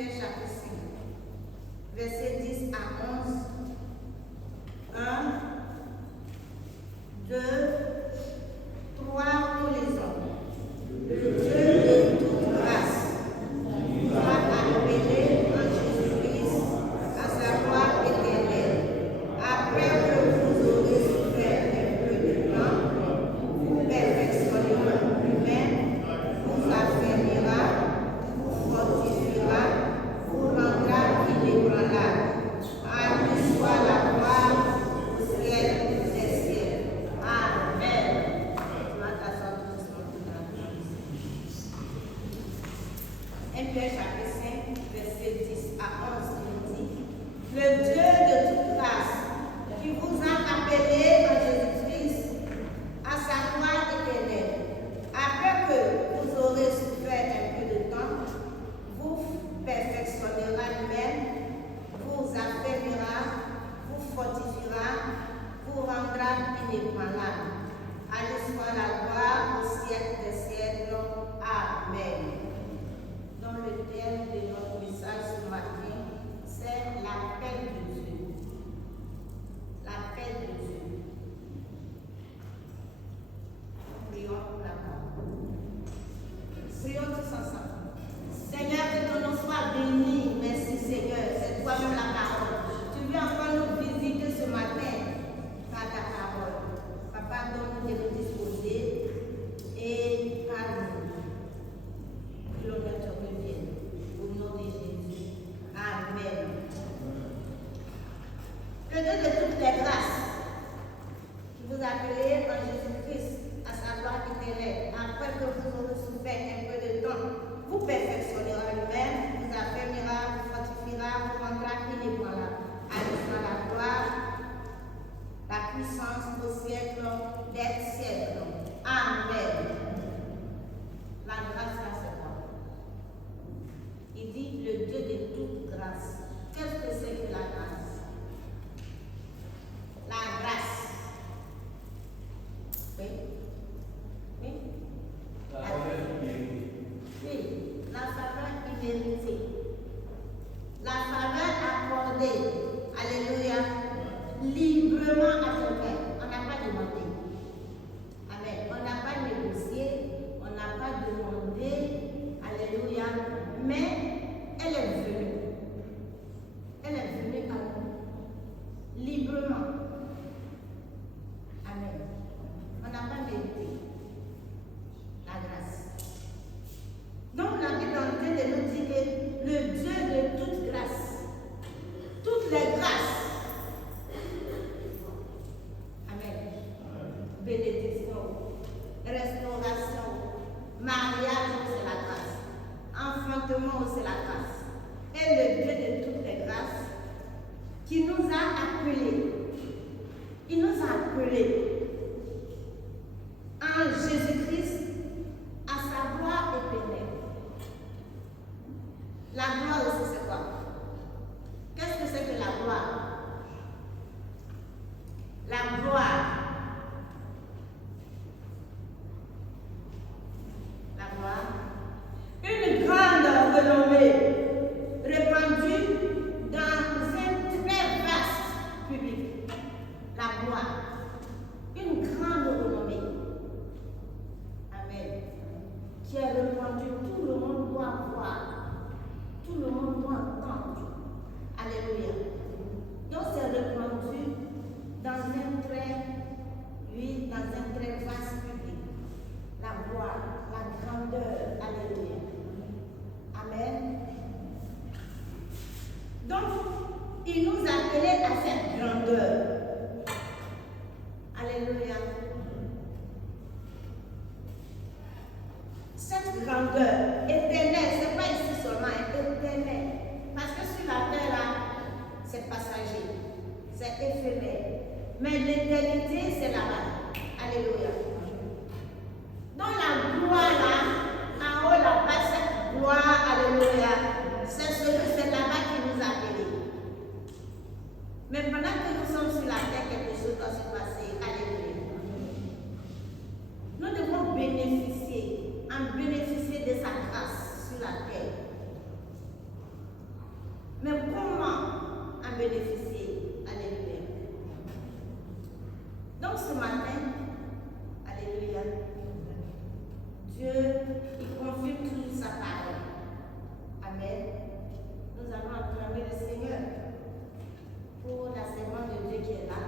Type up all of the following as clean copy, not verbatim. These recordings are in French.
Pierre chapitre 5, versets 10 à 11. 1, 2, 3 pour les hommes. Le Dieu de toute grâce vous a appelé en Jésus-Christ à sa gloire éternelle. Après que vous aurez souffert un peu de temps, vous perfectionnera lui-même, vous affermira, vous fortifiera, vous rendra inébranlable. À lui soit la gloire au ciel des ciels. Amen. 1 Pierre chapitre 5, verset 10 à 11, il dit: Le Dieu de toute grâce, qui vous a appelé en Jésus-Christ à sa gloire éternelle, après que vous aurez souffert un peu de temps, vous perfectionnera lui-même, vous affermira, vous fortifiera, vous rendra inébranlable. À lui soit la gloire au siècle des siècles. Amen. Donc le thème de notre message ce matin, c'est l'appel de Dieu. L'appel de Dieu. Prions pour la parole. Prions tous ensemble. Seigneur, que ton nom soit béni. Merci Seigneur. C'est toi-même la parole. Tu veux encore nous visiter ce matin par ta parole. Papa, donne-nous de nous disposer et parle-nous. Que l'honneur te revienne. Au nom de Jésus. Amen. Le Dieu de toutes les grâces, qui vous a appelé en Jésus-Christ à sa gloire éternelle, après que vous aurez souffert un peu de temps, vous perfectionnera lui-même, vous affermira, vous fortifiera, vous rendra inébranlable. À lui soit la gloire, la puissance au siècle des siècles. Amen. La grâce, là, c'est quoi? Il dit le Dieu de toute grâce. Qu'est-ce que c'est que la grâce? La grâce. Oui? Oui? La faveur imméritée. Oui, la faveur imméritée. La faveur accordée. Alléluia. Librement à ton père. On n'a pas demandé. Amen. On n'a pas négocié. On n'a pas demandé. Alléluia. Mais elle est venue. Elle est venue à nous. Librement. Amen. On n'a pas mérité la grâce. Donc la Bible est en train de nous dire que le Dieu de toute grâce, toutes les grâces, amen, bénédiction, restauration, mariage, c'est la grâce, enfantement, c'est la grâce, et le Dieu de toutes les grâces qui nous a appelés, il nous a appelés en Jésus-Christ à sa gloire éternelle. La gloire aussi, c'est quoi? Qu'est-ce que c'est que la gloire? La gloire. La gloire. Une grande renommée répandue dans un très vaste public. La gloire. Une grande renommée. Amen. Qui est répandue, tout le monde doit voir. Tout le monde doit entendre. Alléluia. Donc c'est répandu dans un très vaste public. La gloire, la grandeur. Alléluia. Amen. Donc, il nous appelait à cette grandeur. Alléluia. Cette grandeur éternelle, ce n'est pas ici seulement, éternelle. Parce que sur la terre, là, c'est passager, c'est éphémère. Mais l'éternité, c'est là-bas. Alléluia. Dans la gloire, là, en haut, là-bas, cette gloire, alléluia, c'est là-bas qui nous a appelés. Mais pendant que nous sommes sur la terre, quelque chose doit se passer. Alléluia. Nous devons bénéficier de sa grâce sur la terre. bénéficier. Alléluia. Donc ce matin, alléluia, Dieu, il confirme toujours sa parole. Amen. Nous allons acclamer le Seigneur pour la servante de Dieu qui est là.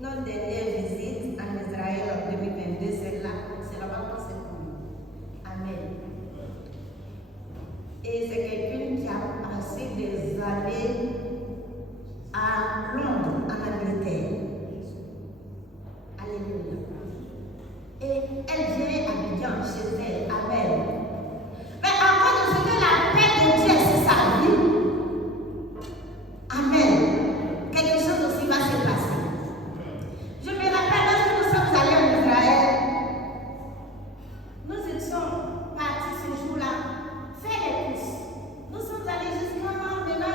Notre dernière visite en Israël en 2022, c'est là-bas qu'on s'est connus. Amen. Et c'est quelqu'un qui a passé des années à Londres, en Angleterre. Alléluia. Et elle vient à Abidjan chez elle. Amen. Mais avant de ce que la paix de Dieu sur sa vie, amen, quelque chose aussi va se passer. Je me rappelle lorsque nous sommes allés en Israël, nous étions partis ce jour-là faire les courses. Nous sommes allés jusqu'à maintenant,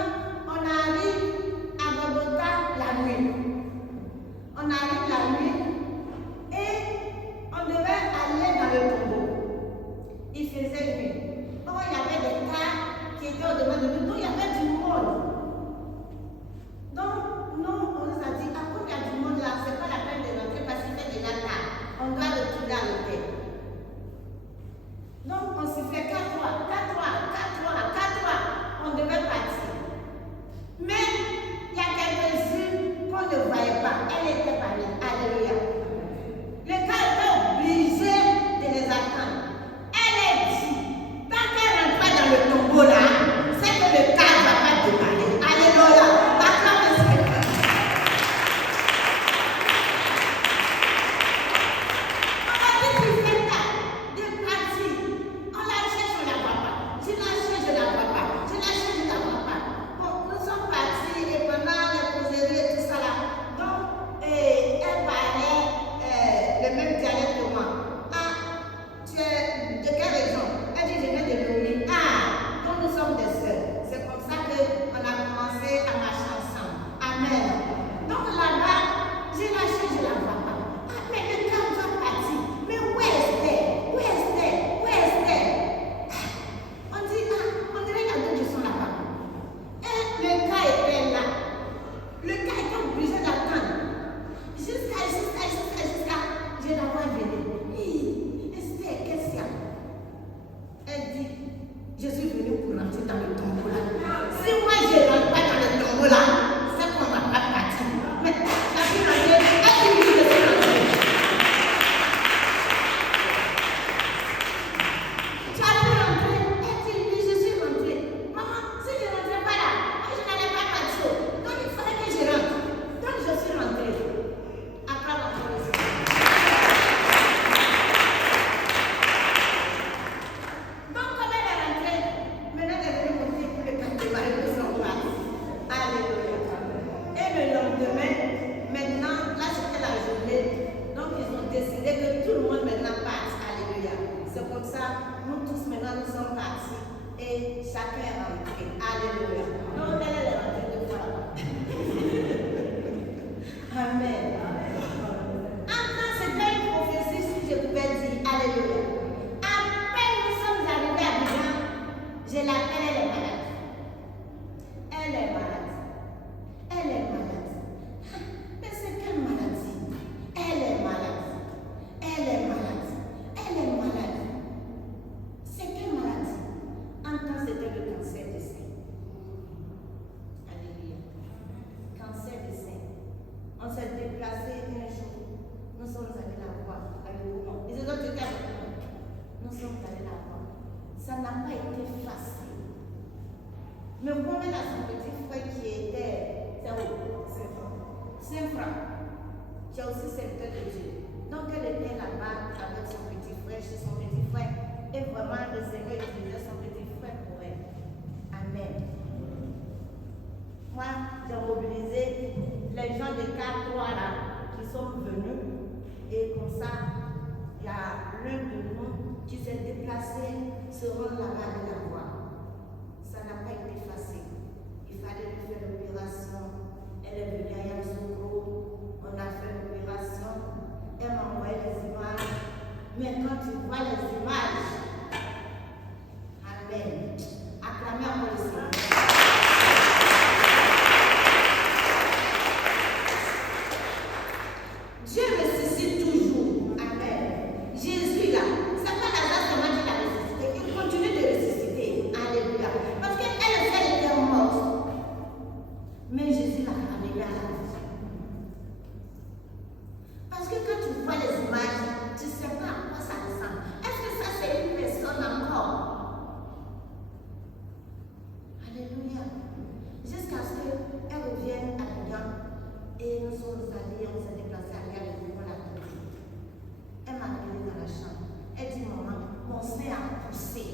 Moi, j'ai mobilisé les gens de K3 là qui sont venus et comme ça, il y a l'un de nous qui s'est déplacé, se rendre là-bas avec la voix. Ça n'a pas été facile. Il fallait lui faire l'opération. Elle est venue à Yamoussoukro. On a fait l'opération. Elle m'a envoyé les images. Mais quand tu vois les images, amen. Acclamez à moi le Seigneur. Dieu ressuscite toujours. Amen. Jésus là, c'est pas Lazare seulement qui l'a ressuscité. Il continue de ressusciter. Alléluia. Parce qu'elle était morte. Mais Jésus l'a ramené à la vie. Parce que quand tu vois les images, tu ne sais pas à quoi ça ressemble. Est-ce que ça c'est une personne encore? Alléluia. Jusqu'à ce qu'elle revienne à Lyon et nous sommes allés, on s'est déplacés à Lyon et on l'a trouvée. Elle m'a appelé dans la chambre. Elle dit, maman, mon sein a poussé.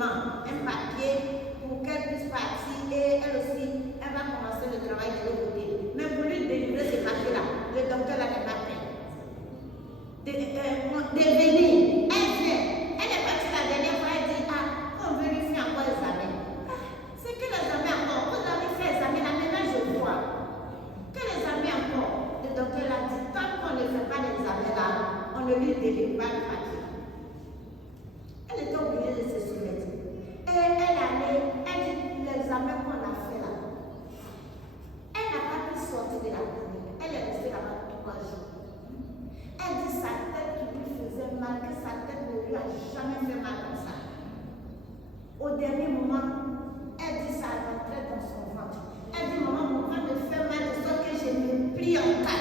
document, un papier pour qu'elle puisse partir et elle aussi, elle va commencer le travail de l'autre côté. Mais pour lui délivrer ces papiers-là, le docteur là n'est pas prêt. De venir, elle vient, elle est partie la dernière fois, elle dit, on veut lui faire encore l'examen. C'est que l'examen encore, vous avez fait l'examen là, maintenant je vois. Que l'examen encore, le docteur l'a dit, tant qu'on ne fait pas l'examen là, on ne lui délivre pas le papier. Elle était obligée de se soumettre. Et elle allait, elle dit l'examen qu'on a fait là. Elle n'a pas pu sortir de la clinique. Elle est restée là-bas 3 jours. Elle dit sa tête qui lui faisait mal, que sa tête ne lui a jamais fait mal comme ça. Au dernier moment, elle dit ça rentrait dans son ventre. Elle dit maman, mon ventre me fait mal de sorte que je me plie en 4.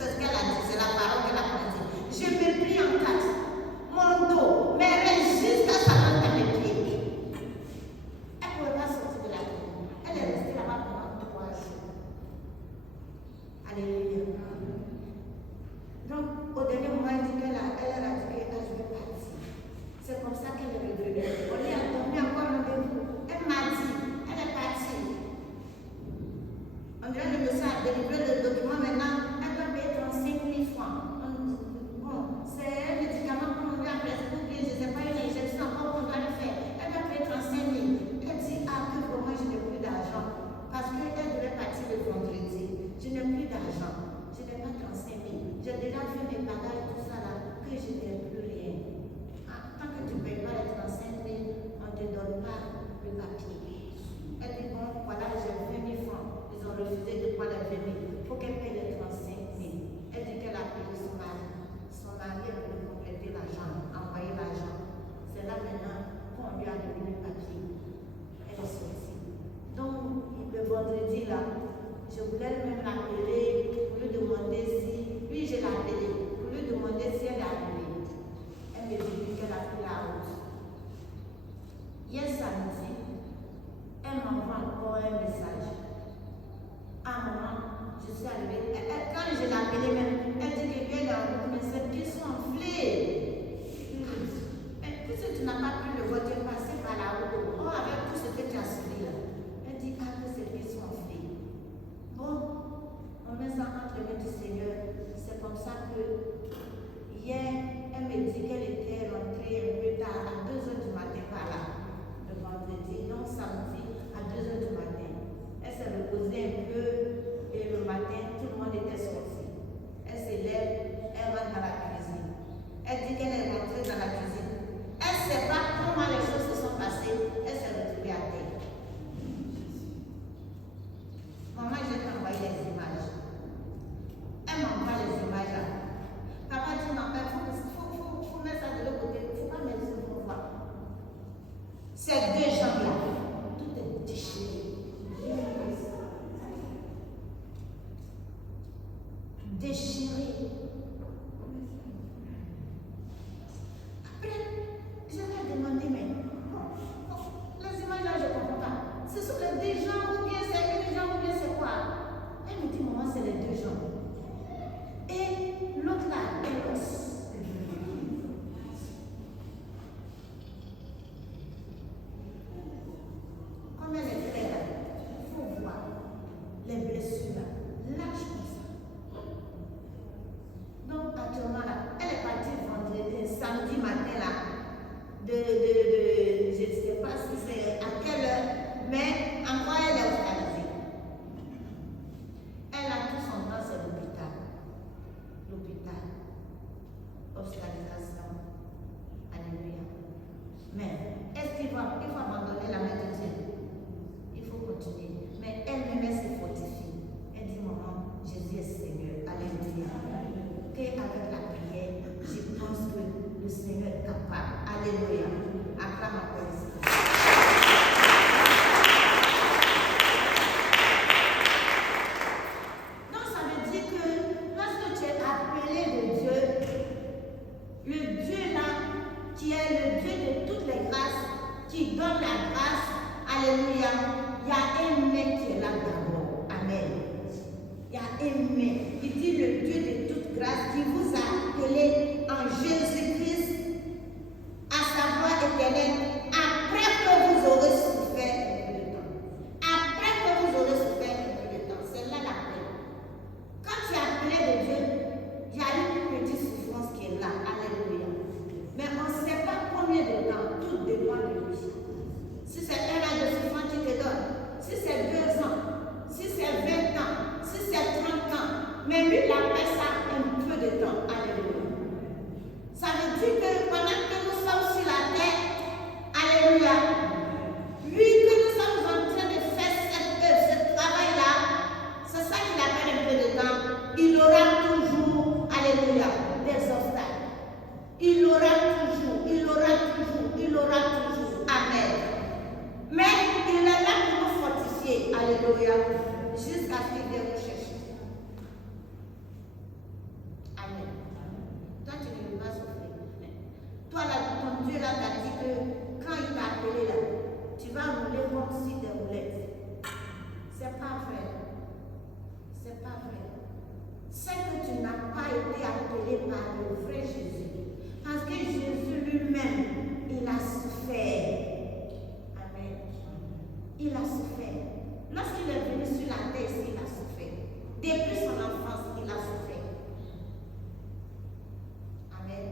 C'est ce qu'elle a dit, c'est la parole qu'elle a prononcée. Je me plie en 4. Mon dos, mes reins jusqu'à sa langue dans mes pieds. Elle ne pouvait pas sortir de la clinique. Elle est restée là-bas pendant 3 jours. Alléluia. Donc, au dernier moment, elle dit qu'elle a dit que je vais partir. C'est comme ça qu'elle est revenue. On lui a donné encore rendez-vous. Elle m'a dit, elle est partie. On dirait que le monsieur a délivré le document maintenant. Elle doit payer 35 000 francs. Bon, c'est un médicament qu'on lui a prescrit, je ne sais pas, une injection encore qu'on doit lui faire. Elle doit payer 35 000. Elle dit, que pour moi, je n'ai plus d'argent. Parce qu'elle devait partir le vendredi. Je n'ai plus d'argent. Je n'ai pas 35 000. J'ai déjà fait mes bagages, tout ça là, que je n'ai plus rien. Tant que tu ne payes pas les 35 000, on ne te donne pas le papier. Elle dit, bon, voilà, j'ai 20 000 francs. Ils ont refusé de prendre les 20 000. Il faut qu'elle paye les 35 000. Elle dit qu'elle a payé son mari. Son mari a voulu compléter l'argent, envoyer l'argent. C'est là maintenant qu'on lui a donné le papier. Elle est sortie. Donc, le vendredi là, je voulais même l'appeler pour lui demander si, lui je l'ai appelé, pour lui demander si elle est arrivée. Elle me dit qu'elle a pris la route. Hier samedi, elle m'envoie encore un message. Maman, je suis arrivée. Quand je l'ai appelée même, elle dit que elle est en route, mais ses pieds sont enflés. Puisque tu n'as pas pris le voiture passer par la route, avec tout ce que tu as subi là. Elle dit que ses pieds sont enflés. Bon, on met ça entre les mains du Seigneur. C'est comme ça que hier, elle me dit qu'elle était rentrée un peu tard, à 2 h du matin par là, le vendredi, non samedi, à 2 h du matin. Elle s'est reposée un peu et le matin, tout le monde était sorti. Elle se lève, elle rentre dans la cuisine. Elle dit qu'elle est rentrée dans la cuisine. Elle ne sait pas comment les choses se sont passées. Elle s'est retrouvée à terre. Maman, je vais t'envoyer les images. Elle m'envoie les images là. Papa dit non, il faut mettre ça de l'autre côté. Il ne faut pas mettre ça pour voir. Ces 2 jambes là, tout est déchiré. Déchiré. Après, je lui ai demandé, mais les images là, je ne comprends pas. Ce sont les 2 jambes ou bien c'est une jambe ou bien c'est quoi? Elle me dit, maman, c'est les 2 jambes. Et l'autre là, elle os. Comme elle est très là, il faut voir les blessures là. Lâche comme ça. Donc, actuellement là, elle est partie samedi matin là, je ne sais pas si c'est à quelle heure, mais encore elle est hospitalisée. Elle a tout son temps, c'est l'hôpital. Hospitalisation. Alléluia. Mais est-ce qu'il faut abandonner la main de Dieu? Il faut continuer. Mais elle-même, elle se fortifie. Elle dit, maman, Jésus est Seigneur. Alléluia. Qu'avec la prière, je pense que le Seigneur est capable. Alléluia. Acclame à Christ. Donc ça veut dire que lorsque tu es appelé de Dieu, le Dieu là, qui est le Dieu de toutes les grâces, qui donne la grâce, alléluia, il y a un mec qui est là d'abord. Amen. Il y a un mec. Il dit le Dieu de toute grâce qui vous a appelé en Jésus-Christ, à savoir Mais lui, il a fait ça un peu de temps. Alléluia. Ça veut dire que pendant que nous sommes sur la terre, alléluia, lui que nous sommes en train de faire cette œuvre, ce travail-là, c'est ça qu'il appelle un peu de temps. Il aura toujours, alléluia, des obstacles. Il aura toujours, il aura toujours, il aura toujours. Amen. Mais il est là pour nous fortifier, alléluia, jusqu'à ce qu'il vienne nous chercher. Amen. Toi, tu ne veux pas souffrir. Toi, là, ton Dieu, là, t'a dit que quand il t'a appelé, là, tu vas rouler comme si des roulettes. C'est pas vrai. C'est pas vrai. C'est que tu n'as pas été appelé par le vrai Jésus. Parce que Jésus lui-même, il a souffert. Amen. Il a souffert. Lorsqu'il est venu sur la terre, il a souffert. Depuis son enfance, il a souffert. Amen.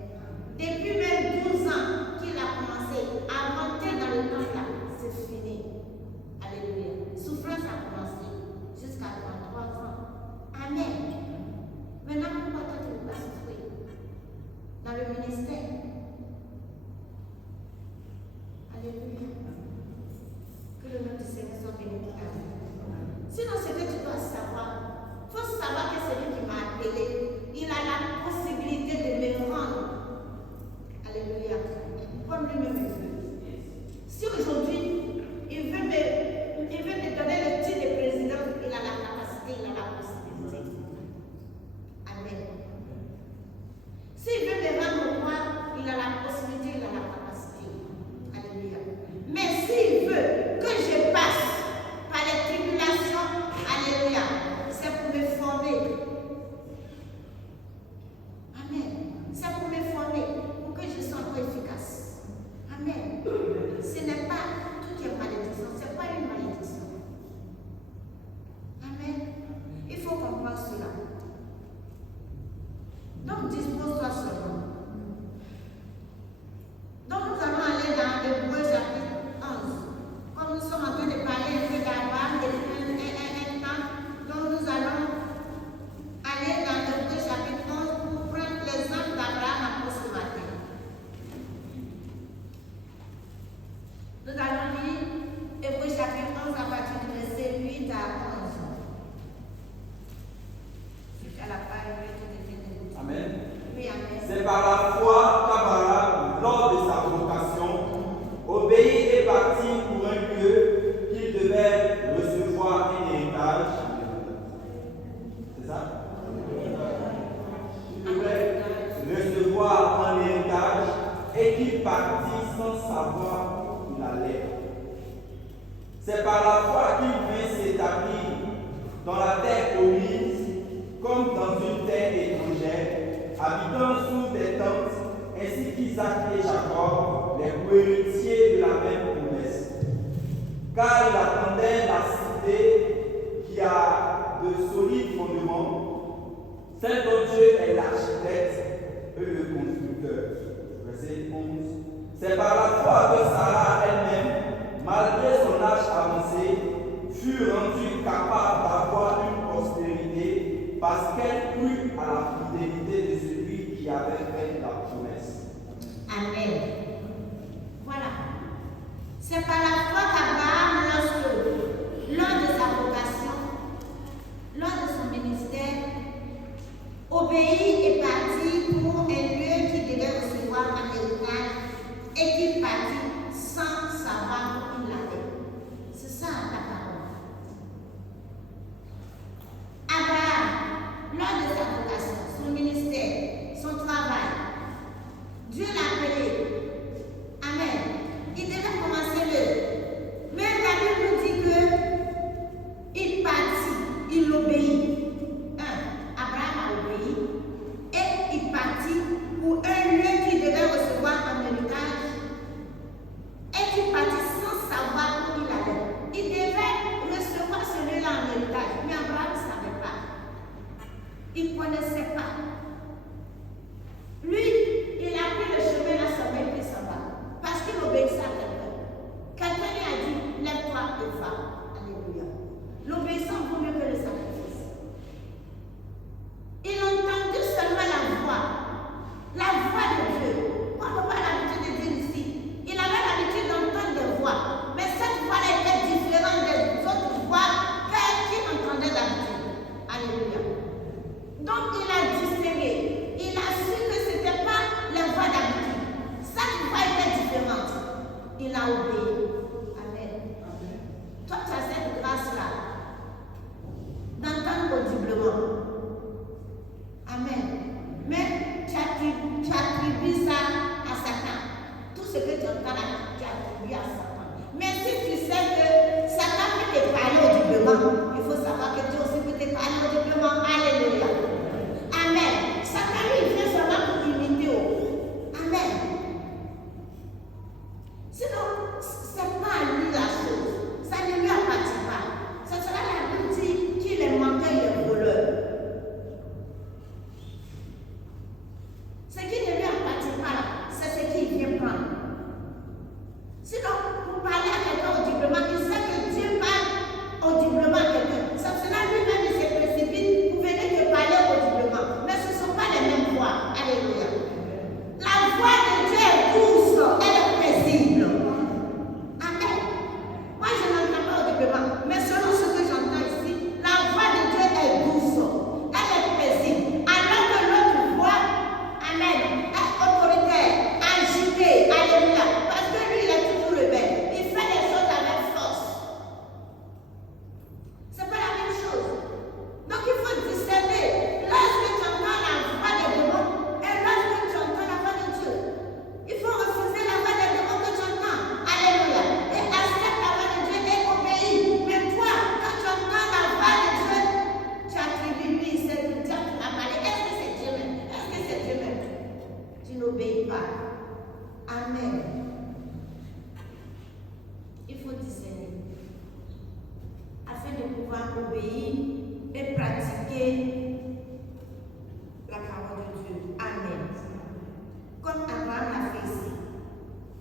Depuis même 12 ans qu'il a commencé à monter dans le temple, là, c'est fini. Alléluia. Souffrance a commencé jusqu'à 33 ans. Amen. Maintenant, pourquoi toi tu ne veux pas souffrir dans le ministère? Alléluia. Que le nom du Seigneur soit béni. Sinon, ce que tu dois savoir, il faut savoir que celui qui m'a appelé, il a la possibilité de me rendre. Alléluia. Comme lui-même veut. Si aujourd'hui, il veut me donner le titre de président, il a la capacité, il a la possibilité. Amen. S'il veut me rendre roi, il a la possibilité, il a la capacité. Alléluia. Mais s'il veut que je passe par les tribulations, alléluia, c'est pour me former. Amen. C'est pour me former, pour que je sois encore efficace. Amen. Ce n'est pas tout est malédiction, ce n'est pas une malédiction. Amen. Il faut comprendre cela. Donc, dispose-toi seulement. Donc, nous allons aller dans Hébreux chapitre 11. Comme nous sommes en train de parler un peu d'Abraham depuis un temps, donc nous allons aller dans Hébreux chapitre 11 pour prendre l'exemple d'Abraham pour ce matin. Nous allons lire Hébreux chapitre 11 à partir du verset 8 à 11. C'est à la page 8 de Amen. Oui, amen. C'est par la foi qu'Abraham, lors de sa vocation, obéit et partit pour un lieu qu'il devait recevoir un héritage. C'est ça? Il devait recevoir un héritage et qu'il partit sans savoir où il allait. C'est par la foi qu'il vint s'établir dans la terre promise, comme dans une terre étrangère, habitant sous des tentes, ainsi qu'Isaac et Jacob, les co-héritiers de la même promesse. Car il attendait la cité qui a de solides fondements, celle dont Dieu est l'architecte et le constructeur. Verset 11. C'est par la foi que Sarah elle-même, malgré son âge avancé, fut rendue capable d'avoir une postérité parce qu'elle crut à la fidélité de celui qui avait fait la promesse. Amen. Voilà. C'est par la foi qu'Abraham, lors de sa vocation, lors de son ministère, obéit et partit pour un lieu qu'il devait recevoir un héritage et qu'il partit sans savoir où il allait. C'est ça la parole. Abraham, lors de sa vocation, son ministère, son travail, Dieu l'a appelé. Amen. Il devait commencer l'œuvre. Mais la Bible nous dit qu'il partit, il obéit. Abraham a obéi et il partit pour un lieu qu'il devait recevoir en héritage et qu'il partit sans savoir où il allait. Il devait recevoir celui-là en héritage, mais Abraham ne savait pas. Il ne connaissait pas. Lui, il a pris le chemin là, ça va et puis ça va. Parce qu'il obéissait à quelqu'un. Quelqu'un lui a dit, lève-toi et va. Alléluia. L'obéissance vaut mieux que le sacrifice. comme il a distingué, il a su que ce n'était pas la voie d'habitude. Chaque voie était différente. Il a obéi. Amen. Toi, tu as cette grâce-là d'entendre audiblement. Amen. Mais tu attribues ça à Satan. Tout ce que tu entends là, tu attribues à Satan. Mais si tu sais que Satan peut te parler audiblement, il faut savoir que Dieu aussi peut te parler audiblement. Alléluia. Amen. Satan, il vient seulement pour imiter. Amen. Sinon, ce n'est pas à lui la chose. Ça ne lui appartient pas. Ce sera la Bible dit qu'il est menteur et voleur. Ce qui ne lui appartient pas là, c'est ce qu'il vient prendre. Sinon, pour parler à quelqu'un audiblement, il sait que Dieu parle audiblement à quelqu'un. Ça sera lui-même, il se précipite pour venir te parler audiblement. Mais ce ne sont pas les mêmes voix. Alléluia. La voix de Dieu est douce, elle est paisible. Amen. Moi, je n'entends pas audiblement, mais selon ce que j'entends ici, la voix de Dieu est douce, elle est paisible. Alors que l'autre voix, amen, est autoritaire, agitée. Alléluia. Parce que lui, il est toujours rebelle. Il fait les choses avec force. C'est pas la même chose. Donc il faut discerner lorsque tu entends la voix des démons et lorsque tu entends la voix de Dieu. Il faut refuser la voix des démons que tu entends. Alléluia. Et accepte la voix de Dieu et obéis. Mais toi, quand tu entends la voix de Dieu, tu attribues lui, c'est le diable qui m'a parlé. Est-ce que c'est Dieu même? Est-ce que c'est Dieu même? Tu n'obéis pas. Amen. Il faut discerner afin de pouvoir obéir et pratiquer la parole de Dieu. Amen. Comme Abraham l'a fait ici.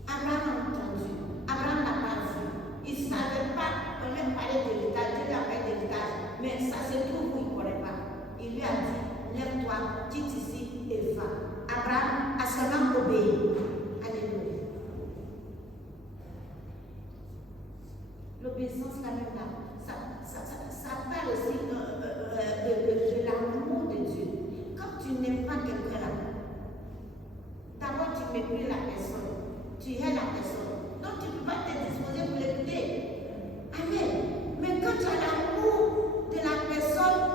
Abraham a entendu. Abraham n'a pas vu. Il ne savait pas. On lui a parlé de l'héritage. Dieu lui a parlé de l'héritage. Mais ça se trouve où il ne connaît pas. Il lui a dit, lève-toi, quitte ici et va. Abraham a seulement obéi. Alléluia. L'obéissance, quand même, là, ça parle aussi de l'amour de Dieu. Quand tu n'aimes pas quelqu'un là, d'abord tu méprises la personne, tu hais la personne. Donc tu ne peux pas te disposer pour l'écouter. Amen. Mais quand tu as l'amour de la personne,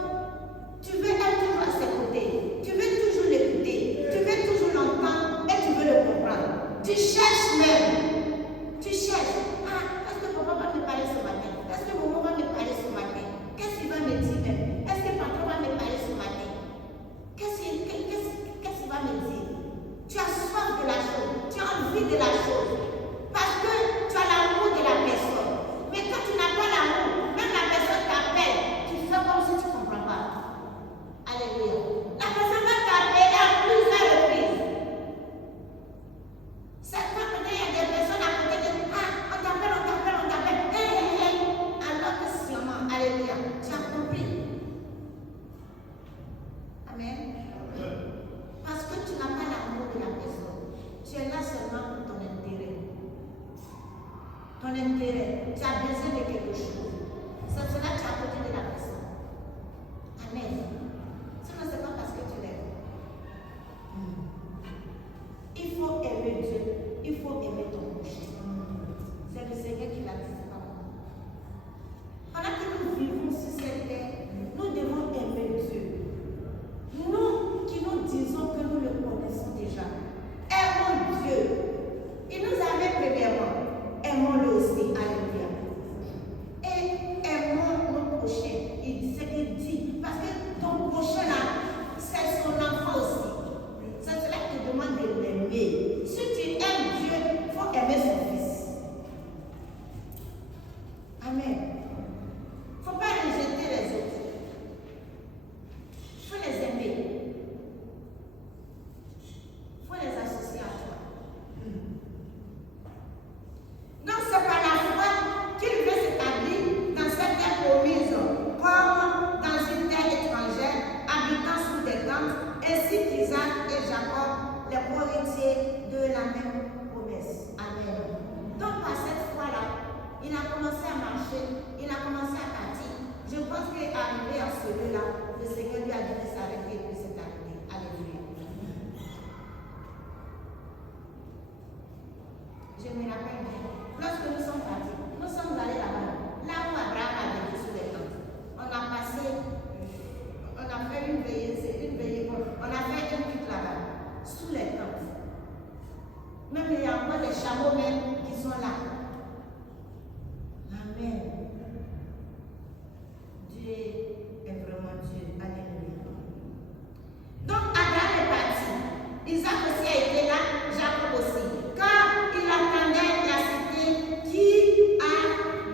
tu veux être toujours à ses côtés. Tu veux toujours l'écouter. Tu veux toujours l'entendre et tu veux le comprendre. Tu cherches même. Tu cherches. Ah, est-ce que papa va me parler ce matin? Est-ce que maman va me parler ce matin? Qu'est-ce qu'il va me dire même? Est-ce que papa va me parler ce matin? Qu'est-ce qu'il va me dire? Tu as soif de la chose. Tu as envie de la chose. Parce que tu as l'amour de la personne. Mais quand tu n'as pas l'amour, même la personne t'appelle, tu fais comme si tu ne comprends pas. Alléluia. La personne va t'appeler à plusieurs reprises. Certains, peut-être, il y a des personnes à côté de nous. Ah, on t'appelle. Hey. Alors que sûrement, alléluia, tu as compris. Amen. Parce que tu n'as pas l'amour de la personne. Tu es là seulement pour ton intérêt. Ton intérêt. Tu as besoin de quelque chose. C'est cela que tu as à côté de la personne. Amen. Sinon, ce n'est pas parce que tu l'aimes. Il faut aimer Dieu. Il faut aimer ton prochain. C'est le Seigneur qui l'a dit. Pendant que nous vivons sur cette terre, nous devons aimer Dieu. Nous qui nous disons que nous le connaissons déjà. Aimons Dieu. Il nous a mis premièrement. Aimons-le aussi. Alléluia. Et aimons notre prochain. Il dit, parce que ton prochain là, c'est son enfant aussi. C'est cela qui te demande de l'aimer. Si tu aimes Dieu, il faut aimer son fils. Amen. Il ne faut pas rejeter les autres. Il faut les aimer. Il faut les associer à toi. Donc c'est par la foi qu'il veut s'établir dans cette terre promise, comme dans une terre étrangère, habitant sous des tentes, ainsi qu'Isaac et Jacob, les co-héritiers de la même promesse. Amen. Donc par cette foi-là, il a commencé à marcher, il a commencé à partir. Je pense qu'arrivé à celui-là, le Seigneur lui a dit de s'arrêter. chameaux même qui sont là. Amen. Dieu est vraiment Dieu. Alléluia. Donc Abraham est parti. Isaac aussi a été là, Jacob aussi. Quand il attendait la cité qui a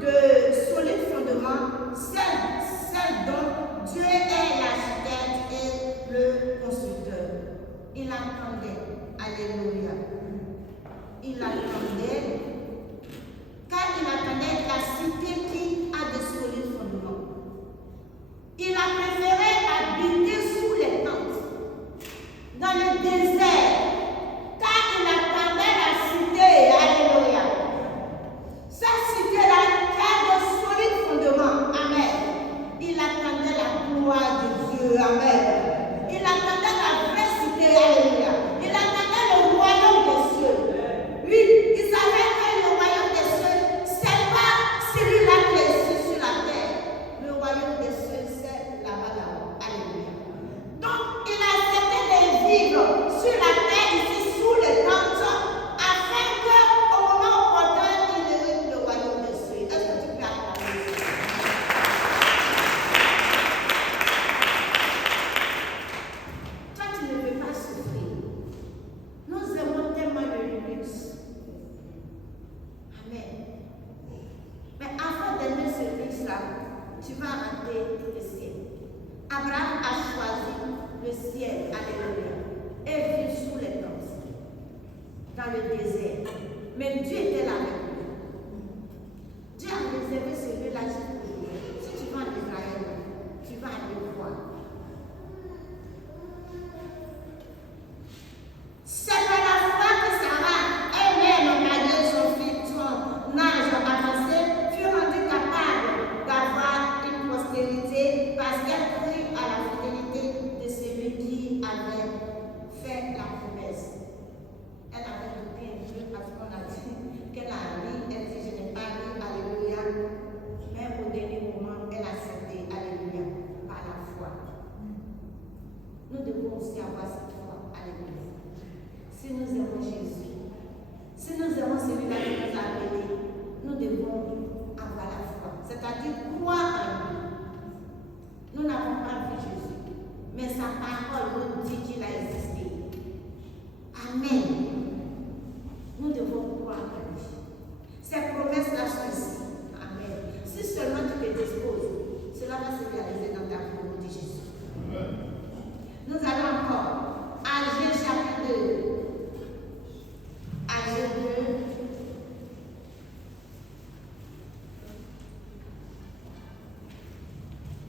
de solides fondements, celle dont Dieu est l'architecte et le constructeur. Il attendait. Alléluia. Il attendait. Car il attendait la cité qui a de solides fondements. Il a préféré habiter sous les tentes, dans le désert, car il attendait la cité. Alléluia. Cette cité-là qui a de solides fondements. Amen. Il attendait la gloire de Dieu. Amen. Il attendait la vraie cité. Alléluia. Il attendait le royaume des cieux. Oui, il savait que le royaume des cieux, c'est pas celui-là qui est ici sur la terre. Le royaume des cieux, c'est là-bas. Alléluia. Donc, il a accepté de vivre sur la terre, ici, sous les tentes, afin qu'au moment opportun, il hérite le royaume des cieux. Est-ce que tu peux acclamer ça? Toi, tu ne veux pas souffrir. Nous aimons tellement le luxe. Amen. Mais afin d'aimer ce luxe-là, tu vas rater le ciel. Abraham a choisi le ciel, alléluia, et vit sous les tentes, dans le désert. Mais Dieu était là avec lui. Dieu a réservé celui-là pour aujourd'hui. Si tu vas en Israël, tu vas aller voir. C'est par la foi que Sarah, elle-même, malgré son âge avancé, fut rendue capable d'avoir une postérité parce qu'elle crut à la fidélité de celui qui avait fait la promesse. Elle avait douté un peu parce qu'on a dit qu'elle a lu, elle dit je n'ai pas lu, alléluia. Mais au dernier moment, elle a accepté, alléluia, par la foi. Nous devons aussi avoir cette foi, alléluia. Si nous aimons Jésus, si nous aimons celui-là qui nous a appelés, nous devons avoir la foi. C'est-à-dire croire en lui. Nous n'avons pas vu Jésus, mais sa parole nous dit qu'il a existé. Amen. Nous devons croire en lui. Ces promesses-là sont ici. Amen. Si seulement tu te disposes, cela va se réaliser dans ta vie au nom de Jésus. Nous allons encore à Agir chapitre 2. Agir 2.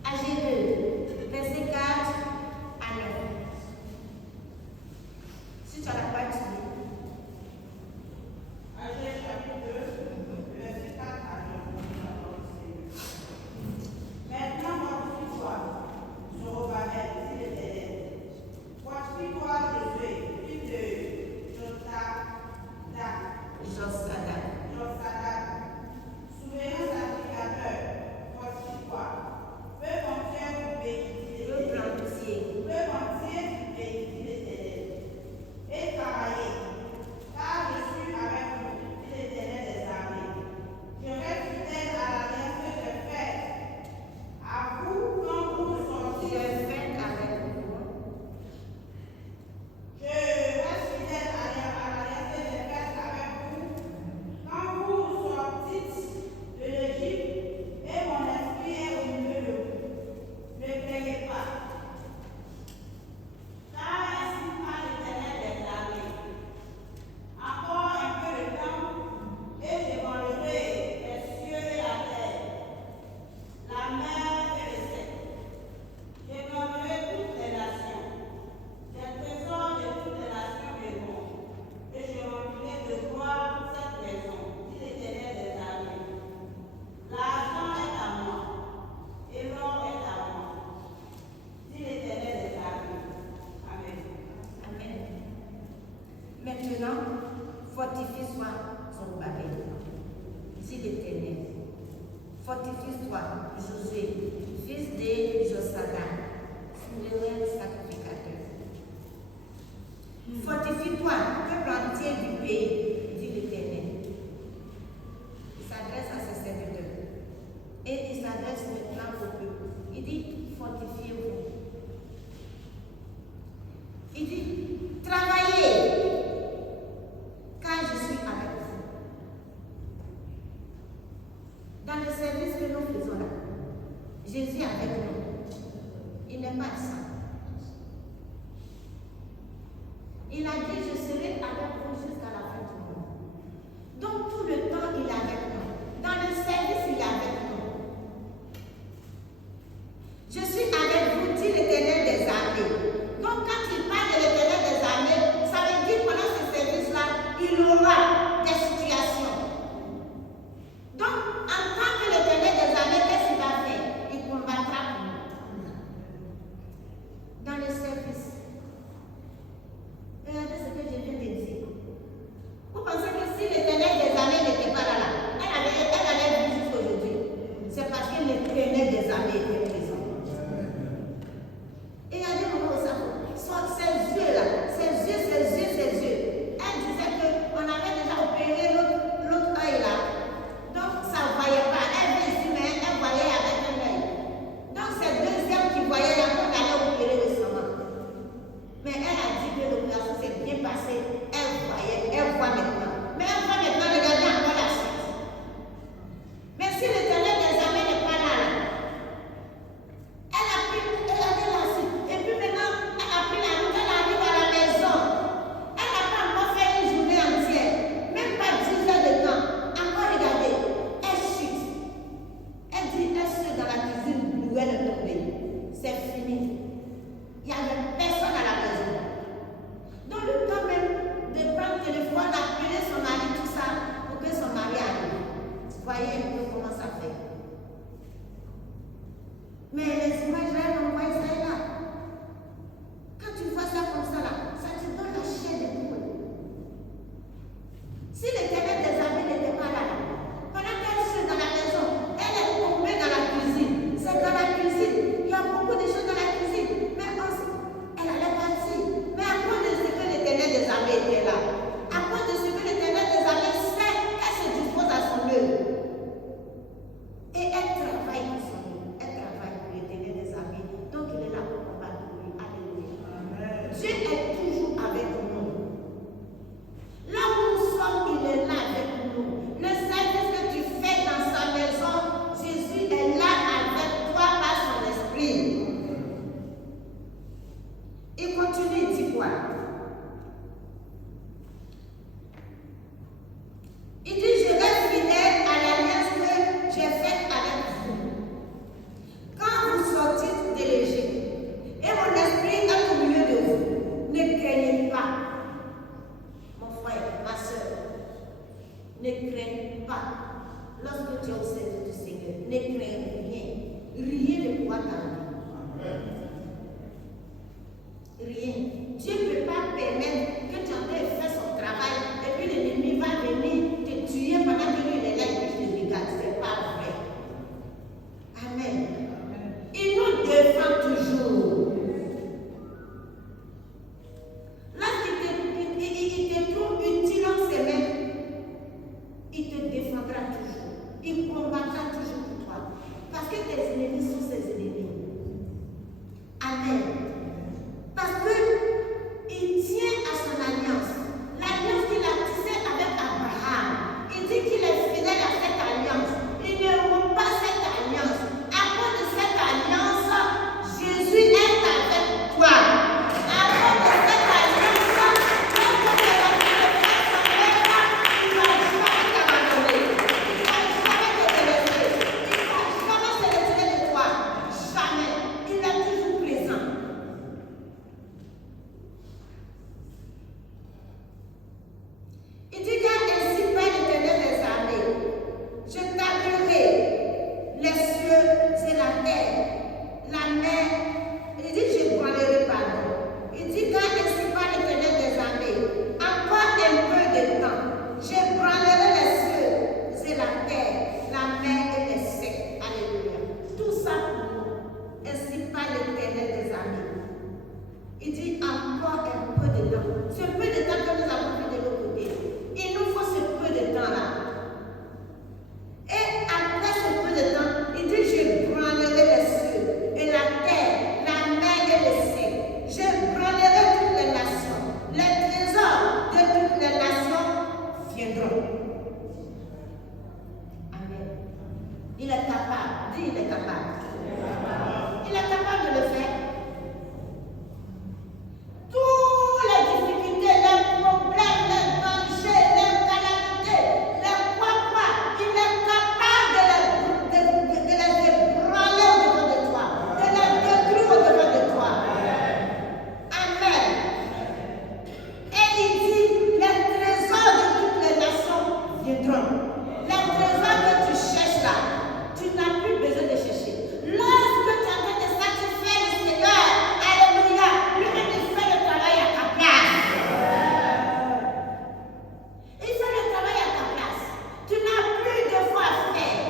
Agir 2, verset 4 à 9. Si tu as la partie. Agir chapitre 2, verset 4 à 9. Maintenant, fortifie-toi, Zorobabel, dit l'Éternel. Fortifie-toi, Josué, fils de Josadak. Souverain sacrificateur, fortifie-toi. Peuple entier du pays, dit l'Éternel. Peuple entier du pays, dit l'Éternel. Et travaillez, car je suis avec vous, dit l'Éternel des armées. Je reste fidèle à l'alliance que j'ai faite. À vous, quand vous sortirez. Je reste fidèle à l'alliance que j'ai faite avec vous. Quand vous sortîtes de l'Égypte, et mon esprit est au milieu de vous. Ne craignez pas. Car ainsi parle l'Éternel des armées. Encore un peu de temps, et j'ébranlerai les cieux et la terre, la mer et le ciel. J'ébranlerai toutes les nations. Les trésors de toutes les nations verront, et je remplirai de gloire cette maison, dit l'Éternel des armées. L'argent est à moi, et l'or est à moi, dit l'Éternel des armées. Amen. Amen. Maintenant, fortifie-toi, Zorobabel, dit l'Éternel. Fortifie-toi, Josué, fils de Josadak, souverain sacrificateur. Fortifie-toi, peuple entier du pays, dit l'Éternel. quoi? Il dit, je reste fidèle à l'alliance que j'ai faite avec vous. Quand vous sortez de l'Égypte, et mon esprit est au milieu de vous, ne craignez pas. Mon frère, ma soeur, ne craignez pas. Lorsque tu es au service du Seigneur, ne craignez rien. Rien ne pourra t'arriver. Rien. Dieu ne peut pas permettre que tu en aies fait son travail et puis l'ennemi va venir te tuer pendant que lui il est là et puis je te regarde. Ce n'est pas vrai. Amen. Il nous défend toujours. Lorsqu'il te trouve utile en ses mains, il te défendra toujours. Il combattra toujours pour toi. Parce que tes ennemis sont ses ennemis. Amen. Parce qu'il tient à son alliance. L'alliance qu'il a tissée avec Abraham. Il dit qu'il est fidèle à cette alliance. Il ne rompt pas cette alliance. À cause de cette alliance, Jésus est avec toi. À cause de cette alliance, quand tu es la vie de Christ, il ne va jamais t'abandonner. Il ne va jamais te délaisser. Il ne va jamais se retirer de toi. Jamais. Il est toujours présent. Il dit car ainsi parle l'Éternel des armées. Je t'appellerai les cieux et la terre, la mer. Il dit je branlerai pardon. Il dit car ainsi parle l'Éternel des armées. Encore un peu de temps. Je branlerai les cieux et la terre, la mer et les secs. Alléluia. Tout ça pour nous. Ainsi parle l'Éternel des armées. Il dit encore un peu de temps. Ce peu de temps que nous avons vu de l'autre côté. Il nous faut ce peu de temps-là. Et après ce peu de temps, il dit je branlerai les cieux et la terre, la mer et les cieux. Je branlerai toutes les nations. Les trésors de toutes les nations viendront. Amen. Il est capable. Dis il est capable. Il est capable de le faire. Toutes les difficultés, les problèmes, les dangers, les calamités, les quoi, il est capable de les ébranler au-devant de toi, de les détruire au-devant de toi. Amen. Et il dit, les trésors de toutes les nations viendront. Les trésors que tu cherches là, tu n'as plus besoin de chercher. Lorsque tu es en train de satisfaire le Seigneur, alléluia, lui-même il fait le travail à ta place. Il fait le travail à ta place. Tu n'as plus de foi à faire.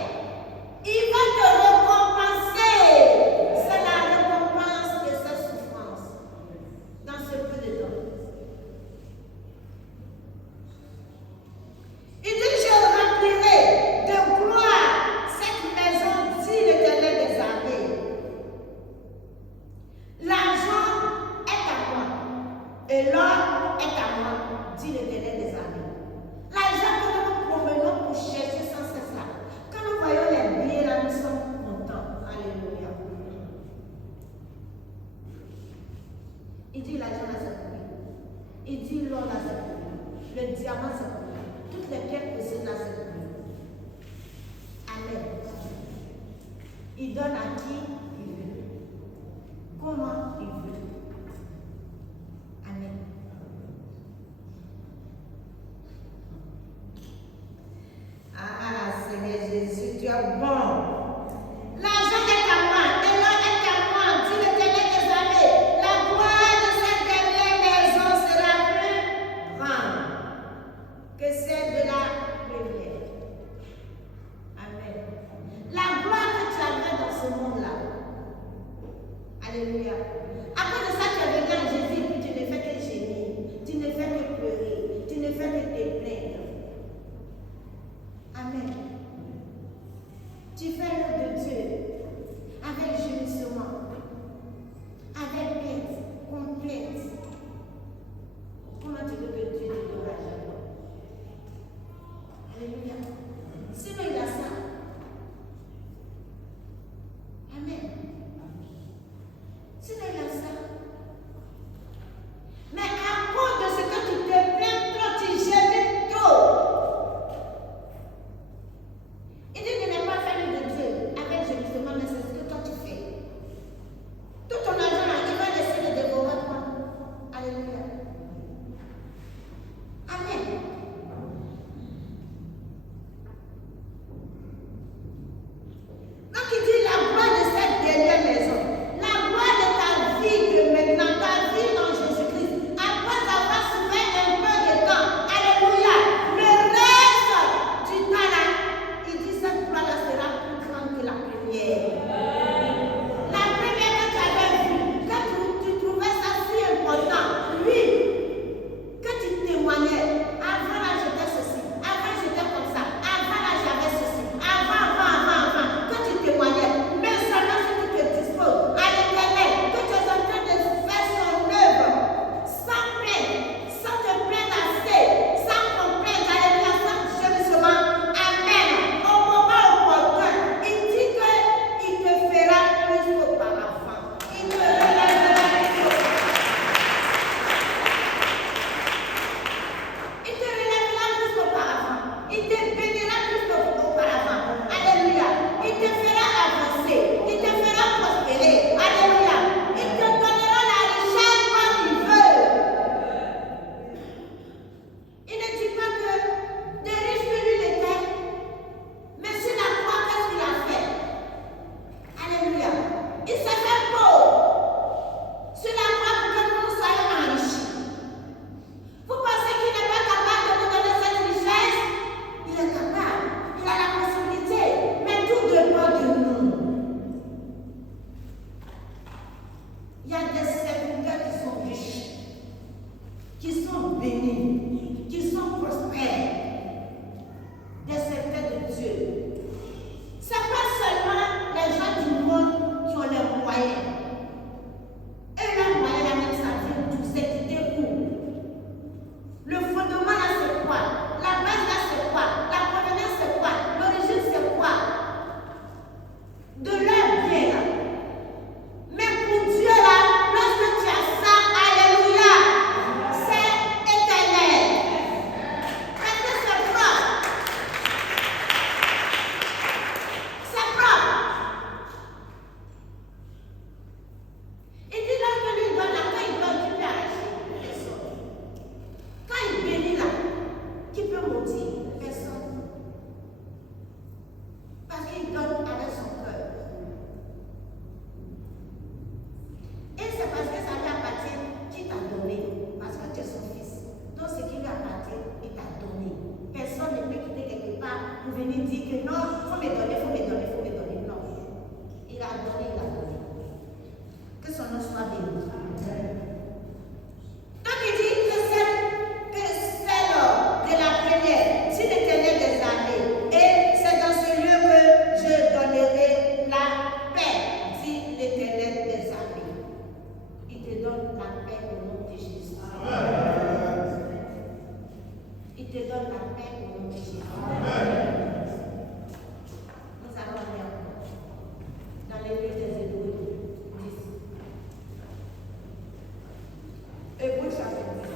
Il va te récompenser. C'est la récompense de sa souffrance dans ce peu de temps. Il dit, je remplirai de gloire cette maison, dit l'Éternel des armées. L'argent est à moi et l'or est à moi, dit l'Éternel des armées. L'argent que nous nous promenons pour chercher sans cesse là. Quand nous voyons les billets là, nous sommes contents. Alléluia. Il dit l'argent là c'est pour lui. Il dit l'or là c'est pour lui. Le diamant c'est pour lui. Toutes les pierres précieuses là c'est pour lui. Amen. Il donne à qui il veut. Comment il veut. Amen. Ah Seigneur Jésus, tu es bon. L'argent est à moi et l'or est à moi, dit l'Éternel des armées. La gloire de cette dernière maison sera plus grande que celle de la première. Amen. La gloire que tu avais dans ce monde-là. Alléluia. À cause de ça, tu es venu à Jésus et puis tu ne fais que gémir. Tu ne fais que pleurer. Tu ne fais que te plaindre. Amen. paix au nom de Jésus. Il te donne la paix au nom de Jésus. Nous allons aller encore dans les livres des Hébreux 10. Hébreux chapitre 10,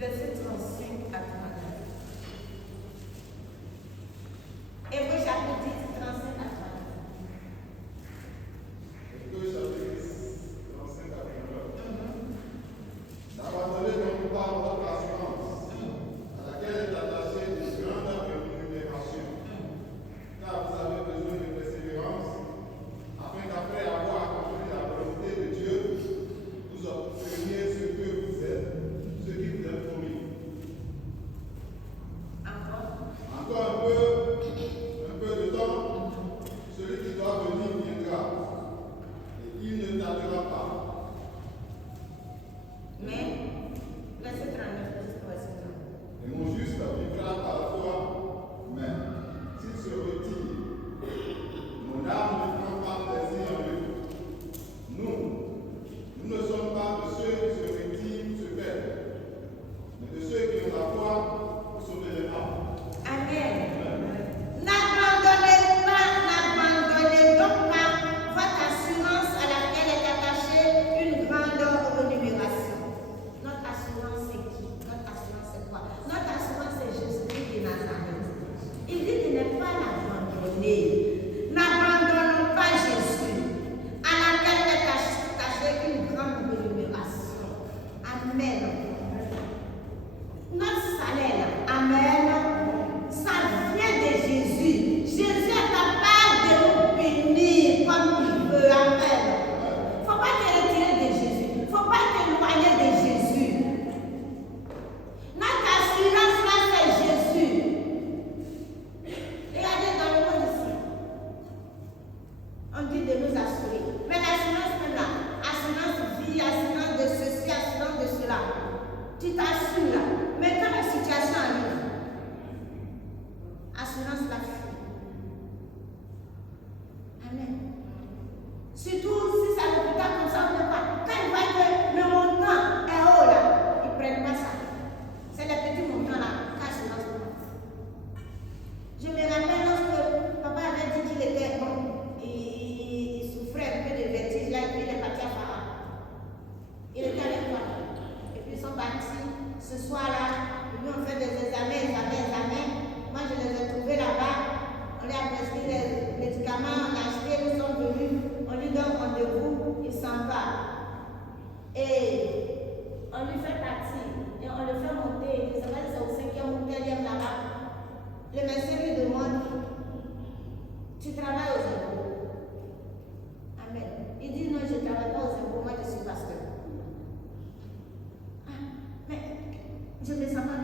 verset 35 à 39. Hébreux chapitre 10, 35 à 39. Hébreux chapitre 10, 35 à 39. N'abandonnez donc pas votre assurance, à laquelle est attachée une grande rémunération, car vous avez besoin de persévérance, afin qu'après avoir accompli la volonté de Dieu, vous obteniez ce que vous êtes, ce qui vous est promis. Encore un peu de temps, celui qui doit venir viendra, et il ne tardera pas. Mais, verset 39, verset 39. Et mon juste vivra par la foi, mais s'il se retire, mon âme ne prend pas plaisir en lui. Nous ne sommes pas de ceux qui se retirent, se perdent, mais de ceux qui ont la foi pour sauver les âmes. Amen. N'abandonnez donc pas votre assurance à laquelle est attachée une grande rémunération. Notre assurance, c'est qui? Notre assurance, c'est quoi? Notre assurance, c'est Jésus-Christ de Nazareth. Il dit de ne pas l'abandonner. N'abandonnons pas Jésus, à laquelle est attachée une grande rémunération. Amen. Notre salaire, amen, ça vient de Jésus. Jésus est capable de nous bénir comme il veut, amen. Il ne faut pas te retirer de Jésus. Il ne faut pas t'éloigner de Jésus. Notre assurance là, c'est Jésus. Regardez dans le monde ici. On dit de nous assurer. Mais l'assurance est là. Assurance vie, assurance de ceci, assurance de cela. Tu t'assures là. Mais quand la situation arrive, assurance la fuit. Amen. Surtout si c'est à l'hôpital comme ça, on ne peut pas. Quand ils voient que le montant est haut là, ils ne prennent pas ça. C'est les petits montants là qu'assurance prend. Je me rappelle lorsque papa avait dit qu'il était bon, il souffrait un peu de vertige là, et puis il est parti à Farah. Il était avec moi. Et puis ils sont partis ce soir-là. Ils ont fait des examens. Moi, je les ai trouvés là-bas. On lui a prescrit les médicaments, on a acheté, ils sont venus. On lui donne rendez-vous, il s'en va. Et on lui fait partir. Et on le fait monter. Il s'appelle, c'est au 5e ou 4e là-bas. Le médecin lui demande, tu travailles aux impôts? Amen. Il dit, non, je ne travaille pas aux impôts, moi je suis pasteur. Ah, mais je me sens pas